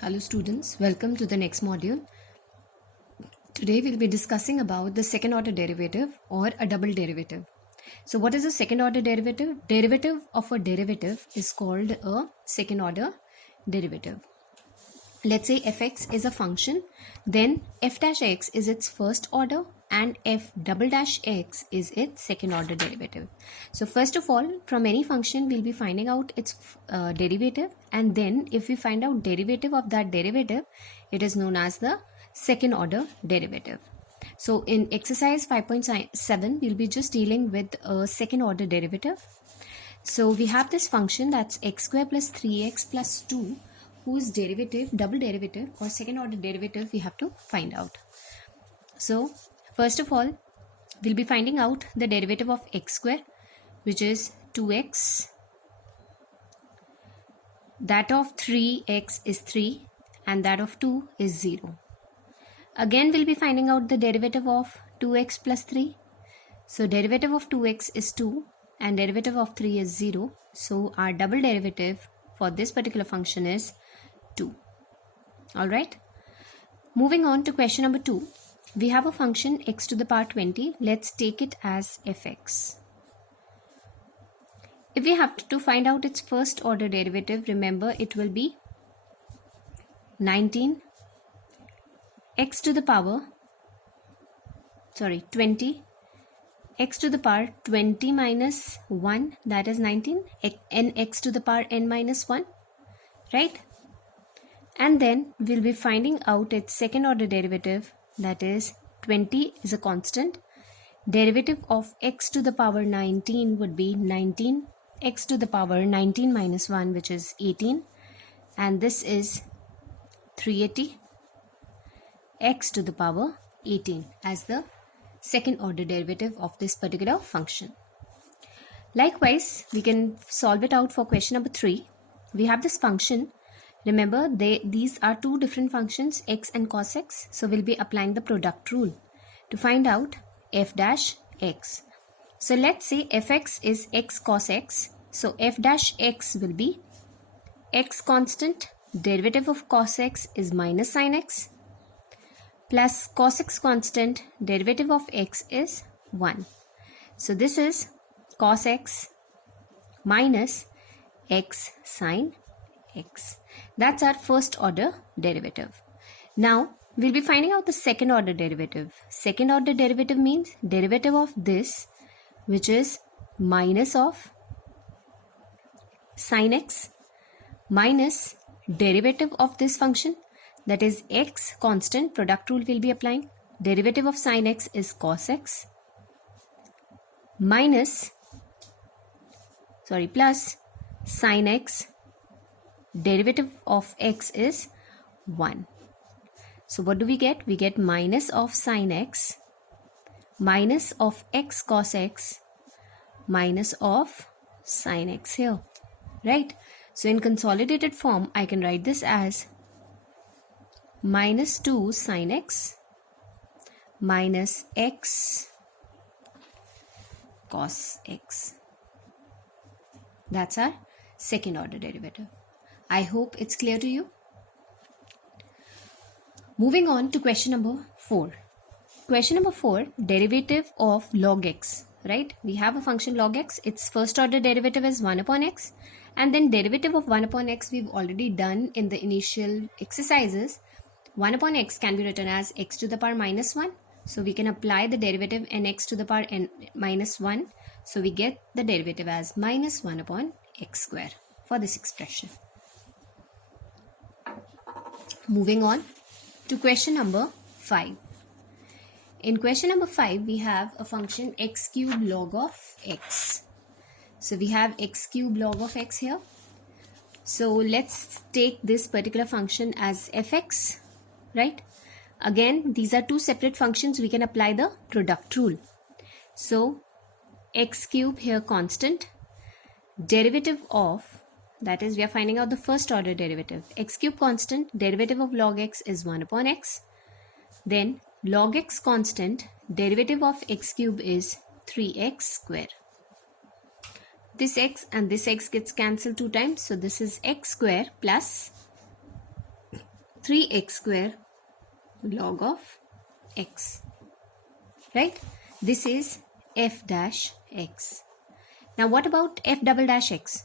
Hello students, welcome to the next module. Today we'll be discussing about the second order derivative or a double derivative. So what is a second order derivative? Derivative of a derivative is called a second order derivative. Let's say fx is a function, then f dash x is its first order and f double dash x is its second order derivative. So first of all, from any function we'll be finding out its derivative, and then if we find out derivative of that derivative, it is known as the second order derivative. So in exercise 5.7 we'll be just dealing with a second order derivative. So we have this function, that's x square plus 3x plus 2, whose derivative, double derivative or second order derivative we have to find out. So first of all, we'll be finding out the derivative of x square, which is 2x. That of 3x is 3 and that of 2 is 0. Again we'll be finding out the derivative of 2x plus 3. So derivative of 2x is 2 and derivative of 3 is 0. So our double derivative for this particular function is 2. Alright. Moving on to question number 2. We have a function x to the power 20. Let's take it as fx. If we have to find out its first order derivative, remember it will be 19 x to the power 20 x to the power 20 minus 1, that is 19, n x to the power n minus 1, right? And then we'll be finding out its second order derivative, that is 20 is a constant. Derivative of x to the power 19 would be 19 x to the power 19 minus 1, which is 18, and this is 380 x to the power 18 as the second order derivative of this particular function. Likewise, we can solve it out for question number 3. We have this function. Remember, these are two different functions, x and cos x. So we'll be applying the product rule to find out f dash x. So let's say fx is x cos x. So f dash x will be x constant, derivative of cos x is minus sin x, plus cos x constant, derivative of x is 1. So this is cos x minus x sin x. That's our first order derivative. Now we'll be finding out the second order derivative. Second order derivative means derivative of this, which is minus of sin x minus derivative of this function, that is x constant, product rule will be applying. Derivative of sin x is cos x plus sin x, derivative of x is 1. So what do we get? We get minus of sin x minus of x cos x minus of sin x here, right? So in consolidated form, I can write this as minus 2 sin x minus x cos x. That's our second order derivative. I hope it's clear to you. Moving on to question number 4. Question number 4, derivative of log x, right? We have a function log x. Its first order derivative is 1 upon x. And then derivative of 1 upon x we've already done in the initial exercises. 1 upon x can be written as x to the power minus 1. So we can apply the derivative n x to the power n minus 1. So we get the derivative as minus 1 upon x square for this expression. Moving on to question number 5. In question number 5, we have a function x cube log of x. So we have x cube log of x here. So let's take this particular function as fx, right? Again, these are two separate functions. We can apply the product rule. So x cube here constant, derivative of, that is we are finding out the first order derivative, x cube constant, derivative of log x is 1 upon x. Then log x constant, derivative of x cube is 3x square. This x and this x gets cancelled 2 times. So this is x square plus 3x square log of x, right? This is f dash x. Now what about f double dash x?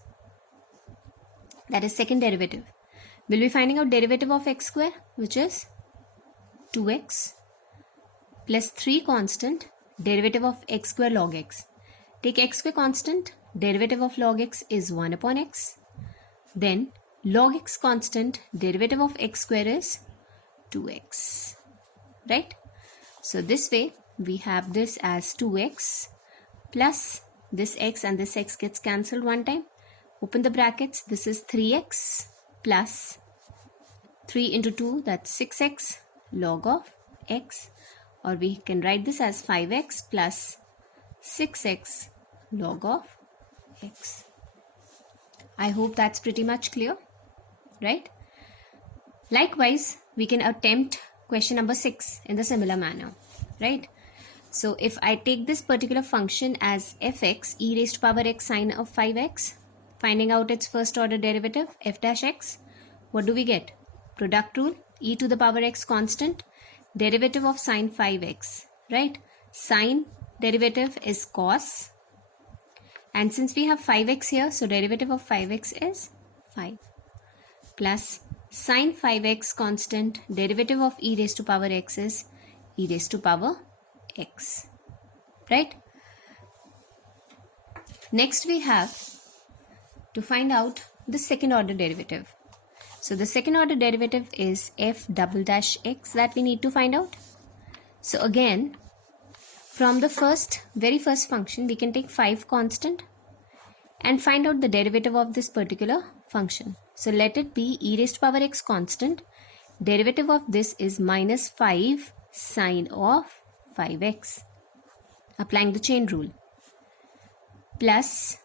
That is second derivative. We'll be finding out derivative of x square, which is 2x plus 3 constant derivative of x square log x. Take x square constant, derivative of log x is 1 upon x. Then log x constant, derivative of x square is 2x, right? So this way we have this as 2x plus this x and this x gets cancelled one time. Open the brackets. This is 3x plus 3 into 2, that's 6x log of x, or we can write this as 5x plus 6x log of x. I hope that's pretty much clear, right? Likewise, we can attempt question number 6 in the similar manner, right? So if I take this particular function as fx, e raised to power x sine of 5x, finding out its first order derivative, f dash x, what do we get? Product rule, e to the power x constant, derivative of sine 5x, right? Sine derivative is cos, and since we have 5x here, so derivative of 5x is 5, plus sine 5x constant, derivative of e raised to power x is e raised to power x, right? Next we have to find out the second order derivative. So the second order derivative is f double dash x that we need to find out. So again, from the very first function, we can take 5 constant and find out the derivative of this particular function. So let it be e raised to power x constant, derivative of this is minus 5 sine of 5x, applying the chain rule, plus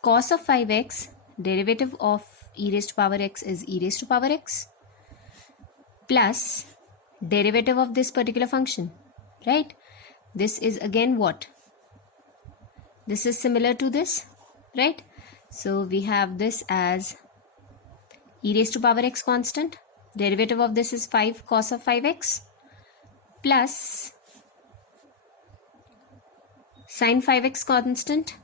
cos of 5x, derivative of e raised to power x is e raised to power x, plus derivative of this particular function, right? This is again what? This is similar to this, right? So we have this as e raised to power x constant, derivative of this is 5 cos of 5x, plus sine 5x constant,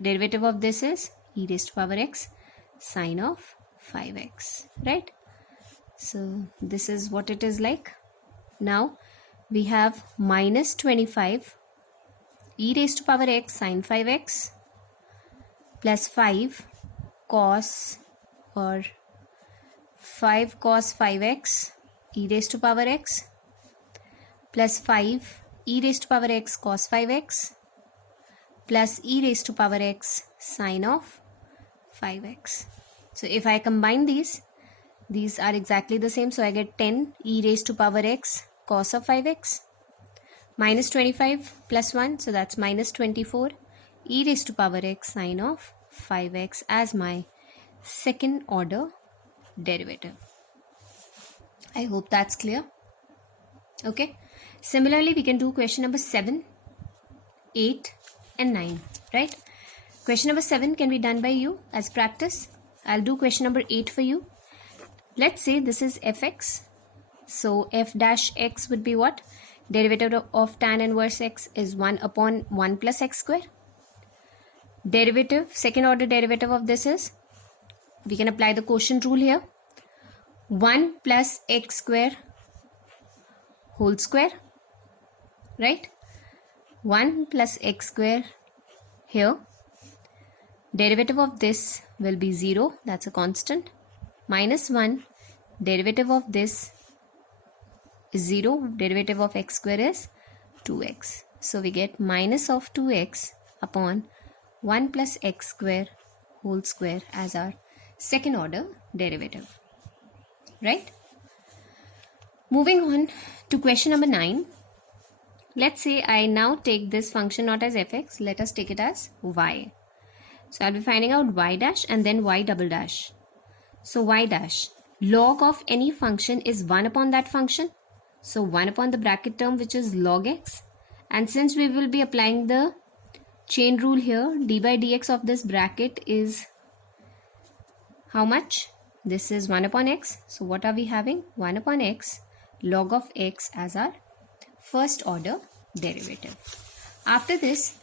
derivative of this is e raised to power x sine of 5x, right? So this is what it is like. Now we have minus 25 e raised to power x sine 5x plus 5 cos or 5 cos 5x e raised to power x plus 5 e raised to power x cos 5x plus e raised to power x sine of 5x. So if I combine these are exactly the same. So I get 10 e raised to power x cos of 5x minus 25 plus 1. So that's minus 24 e raised to power x sine of 5x as my second order derivative. I hope that's clear. Okay. Similarly, we can do question number 7, 8 and 9, right? Question number 7 can be done by you as practice. I'll do question number 8 for you. Let's say this is fx. So f dash x would be what? Derivative of tan inverse x is 1 upon 1 plus x square. Derivative, second order derivative of this is, we can apply the quotient rule here. 1 plus x square whole square, right? 1 plus x square here. Derivative of this will be 0, that's a constant. Minus 1, derivative of this is 0, derivative of x square is 2x. So we get minus of 2x upon 1 plus x square whole square as our second order derivative, right? Moving on to question number 9. Let's say I now take this function not as fx, let us take it as y. So I'll be finding out y dash and then y double dash. So y dash, log of any function is 1 upon that function. So 1 upon the bracket term which is log x. And since we will be applying the chain rule here, d by dx of this bracket is how much? This is 1 upon x. So what are we having? 1 upon x log of x as our first order derivative. After this,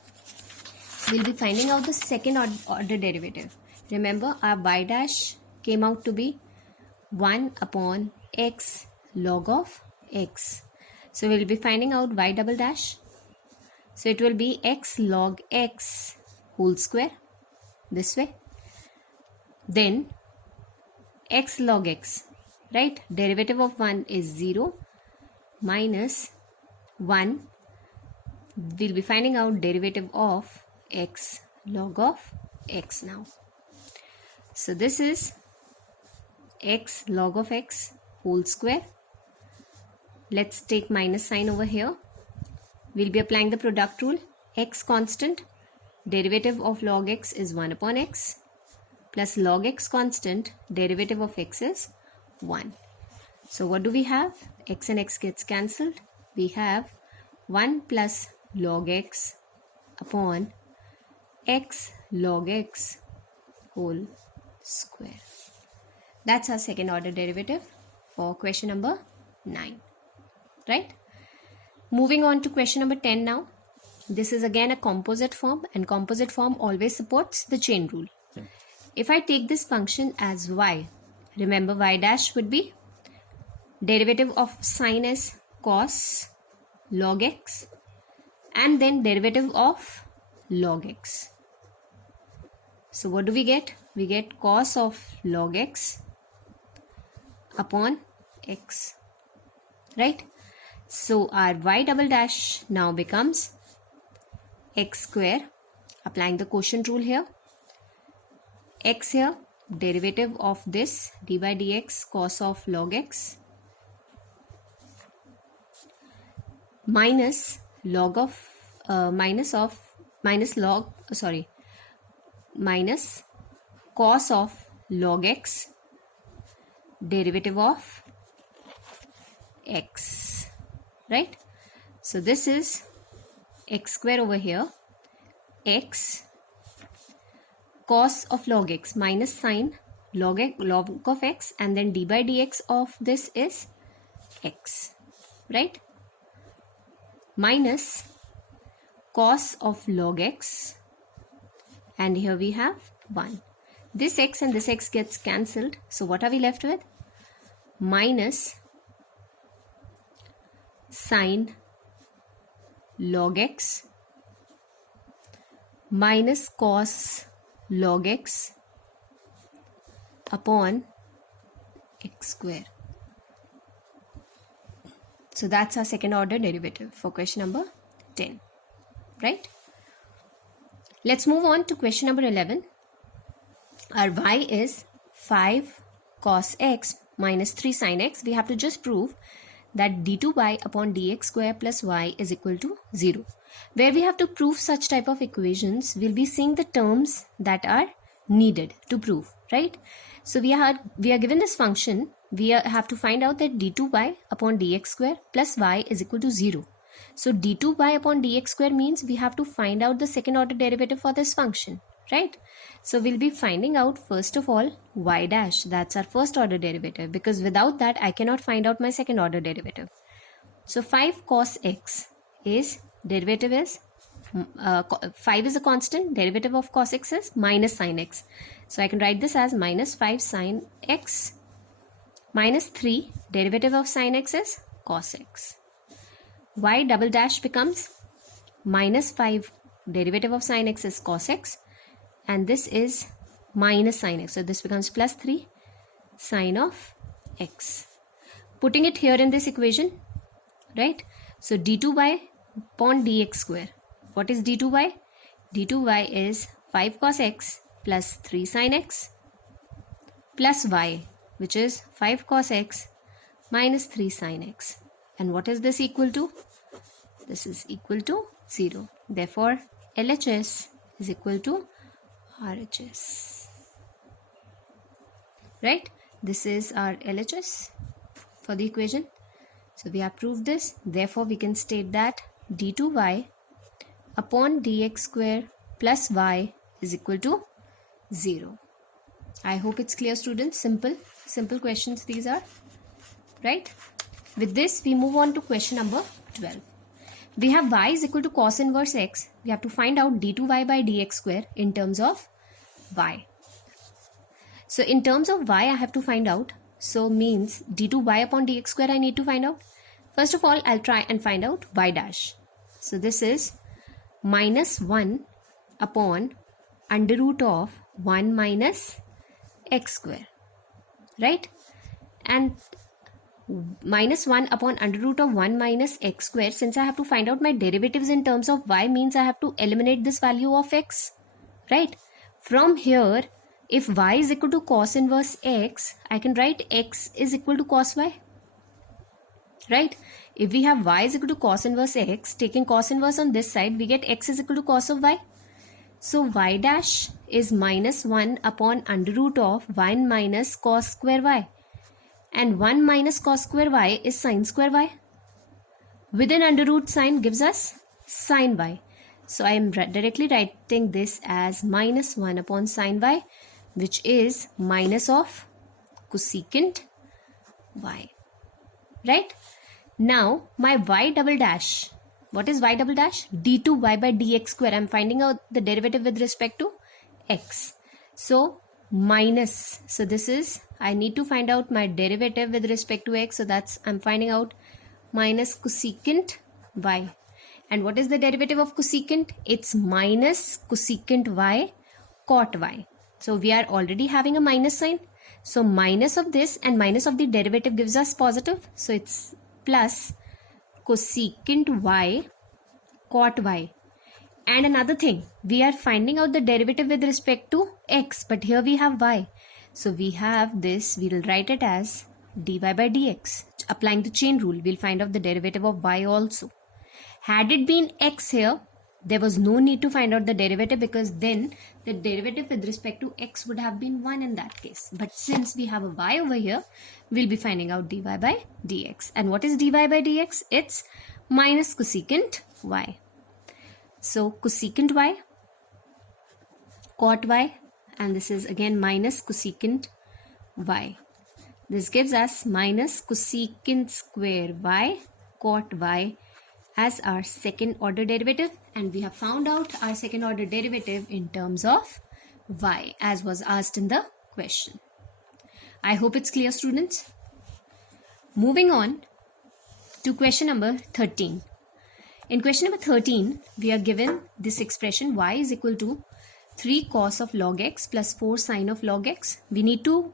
we'll be finding out the second order derivative. Remember, our y dash came out to be 1 upon x log of x. So we'll be finding out y double dash. So it will be x log x whole square this way. Then x log x, right? Derivative of 1 is 0 minus 1. We'll be finding out derivative of x log of x now. So this is x log of x whole square. Let's take minus sign over here. We'll be applying the product rule. X constant, derivative of log x is 1 upon x, plus log x constant, derivative of x is 1. So what do we have? X and x gets cancelled. We have 1 plus log x upon x log x whole square. That's our second order derivative for question number 9. Right? Moving on to question number 10 now. This is again a composite form, and composite form always supports the chain rule. If I take this function as y, remember y dash would be derivative of sine s cos log x and then derivative of log x. So what do we get? We get cos of log x upon x, right? So our y double dash now becomes x square, applying the quotient rule here. X here, derivative of this d by dx cos of log x minus log of minus cos of log x derivative of x, right? So this is x square over here, x cos of log x minus sine log of x, and then d by dx of this is x, right? Minus cos of log x, and here we have 1. This x and this x gets cancelled. So what are we left with? Minus sine log x minus cos log x upon x square. So that's our second order derivative for question number 10, right? Let's move on to question number 11. Our y is 5 cos x minus 3 sin x. We have to just prove that d2y upon dx square plus y is equal to 0. Where we have to prove such type of equations, we'll be seeing the terms that are needed to prove, right? So we are given this function. We have to find out that d2y upon dx square plus y is equal to 0. So d2y upon dx square means we have to find out the second order derivative for this function, right? So we'll be finding out first of all y dash, that's our first order derivative, because without that I cannot find out my second order derivative. So 5 cos x is derivative is 5 is a constant, derivative of cos x is minus sin x. So I can write this as minus 5 sin x minus 3, derivative of sin x is cos x. Y double dash becomes minus 5, derivative of sin x is cos x, and this is minus sin x. So this becomes plus 3 sin of x. Putting it here in this equation, right? So d2y upon dx square. What is d2y? d2y is 5 cos x plus 3 sin x plus y, which is 5 cos x minus 3 sin x. And what is this equal to? This is equal to 0. Therefore, LHS is equal to RHS. Right? This is our LHS for the equation. So we have proved this. Therefore, we can state that d2y upon dx square plus y is equal to 0. I hope it's clear, students. Simple. Simple questions these are, right? With this, we move on to question number 12. We have y is equal to cos inverse x. We have to find out d2y by dx square in terms of y. So in terms of y, I have to find out. So means d2y upon dx square I need to find out. First of all, I'll try and find out y dash. So this is minus 1 upon under root of 1 minus x square, right? And minus 1 upon under root of 1 minus x square, since I have to find out my derivatives in terms of y, means I have to eliminate this value of x, right? From here, if y is equal to cos inverse x, I can write x is equal to cos y, right? If we have y is equal to cos inverse x, taking cos inverse on this side, we get x is equal to cos of y. So y dash is minus 1 upon under root of 1 minus cos square y. And 1 minus cos square y is sin square y. Within under root sign gives us sin y. So I am directly writing this as minus 1 upon sin y, which is minus of cosecant y, right? Now my y double dash, what is y double dash? d2y by dx square. I am finding out the derivative with respect to x. So minus, so this is, I need to find out my derivative with respect to x. So that's, I'm finding out minus cosecant y. And what is the derivative of cosecant? It's minus cosecant y cot y. So we are already having a minus sign. So minus of this and minus of the derivative gives us positive. So it's plus cosecant y cot y. And another thing, we are finding out the derivative with respect to x, but here we have y. So we have this, we will write it as dy by dx. Applying the chain rule, we'll find out the derivative of y also. Had it been x here, there was no need to find out the derivative, because then the derivative with respect to x would have been 1 in that case. But since we have a y over here, we'll be finding out dy by dx. And what is dy by dx? It's minus cosecant y. So cosecant y, cot y, and this is again minus cosecant y. This gives us minus cosecant square y cot y as our second order derivative, and we have found out our second order derivative in terms of y as was asked in the question. I hope it's clear, students. Moving on to question number 13. In question number 13, we are given this expression y is equal to 3 cos of log x plus 4 sin of log x. We need to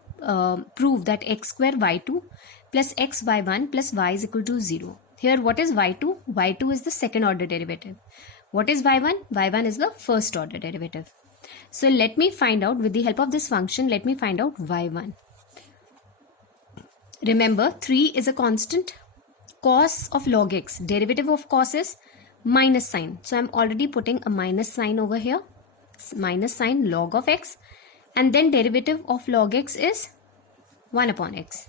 prove that x square y2 plus x y1 plus y is equal to 0. Here, what is y2? y2 is the second order derivative. What is y1? y1 is the first order derivative. So let me find out, with the help of this function, let me find out y1. Remember, 3 is a constant. Cos of log x, derivative of cos is minus sign. So I'm already putting a minus sign over here. Minus sign log of x. And then derivative of log x is 1 upon x.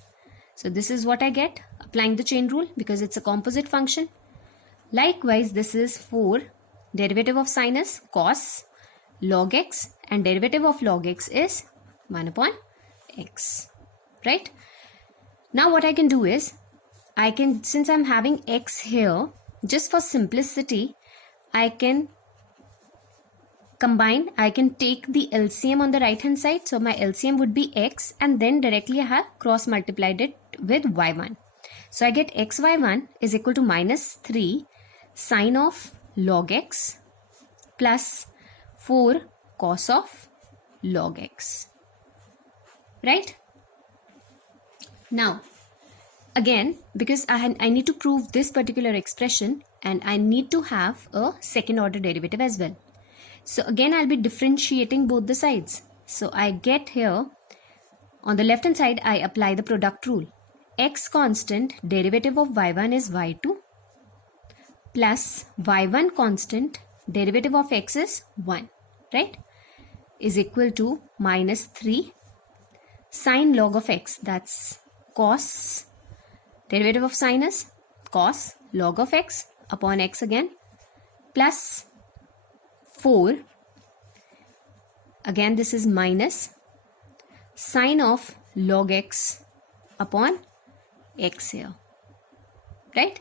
So this is what I get, applying the chain rule, because it's a composite function. Likewise, this is 4. Derivative of sin is cos log x, and derivative of log x is 1 upon x, right? Now what I can do is, I can, since I'm having x here, just for simplicity, I can combine, I can take the LCM on the right hand side. So my LCM would be x, and then directly I have cross multiplied it with y1. So I get xy1 is equal to minus 3 sine of log x plus 4 cos of log x, right? Now again, because I need to prove this particular expression, and I need to have a second order derivative as well. So again, I'll be differentiating both the sides. So I get here, on the left hand side, I apply the product rule. X constant, derivative of y1 is y2, plus y1 constant, derivative of x is 1, right? Is equal to minus 3 sine log of x, that's cos, derivative of sin is cos log of x upon x again, plus 4, again this is minus sine of log x upon x here, right?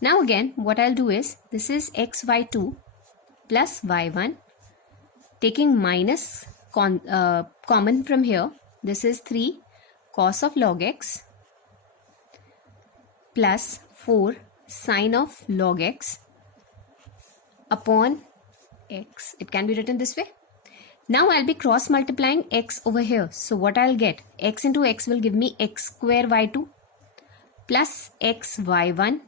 Now again, what I'll do is, this is xy2 plus y1, taking minus common from here. This is 3 cos of log x plus 4 sine of log x upon x. It can be written this way. Now I'll be cross multiplying x over here. So what I'll get, x into x will give me x square y2 plus x y1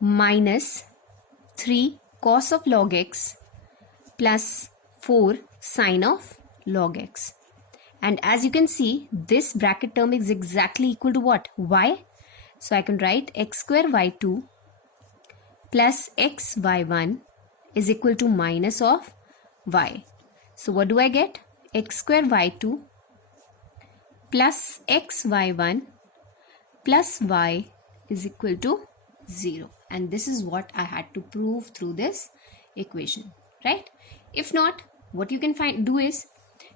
minus 3 cos of log x plus 4 sine of log x. And as you can see, this bracket term is exactly equal to what? Y. So I can write x square y2 plus x y1 is equal to minus of y. So what do I get? X square y2 plus x y1 plus y is equal to 0. And this is what I had to prove through this equation, right? If not, what you can do is,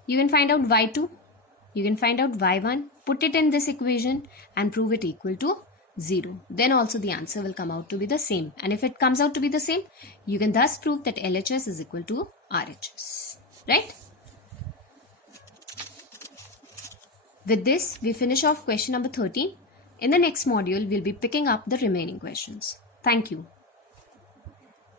you can find out y2, you can find out y1, put it in this equation and prove it equal to 0. Then also the answer will come out to be the same. And if it comes out to be the same, you can thus prove that LHS is equal to RHS, right? With this, we finish off question number 13. In the next module, we'll be picking up the remaining questions. Thank you.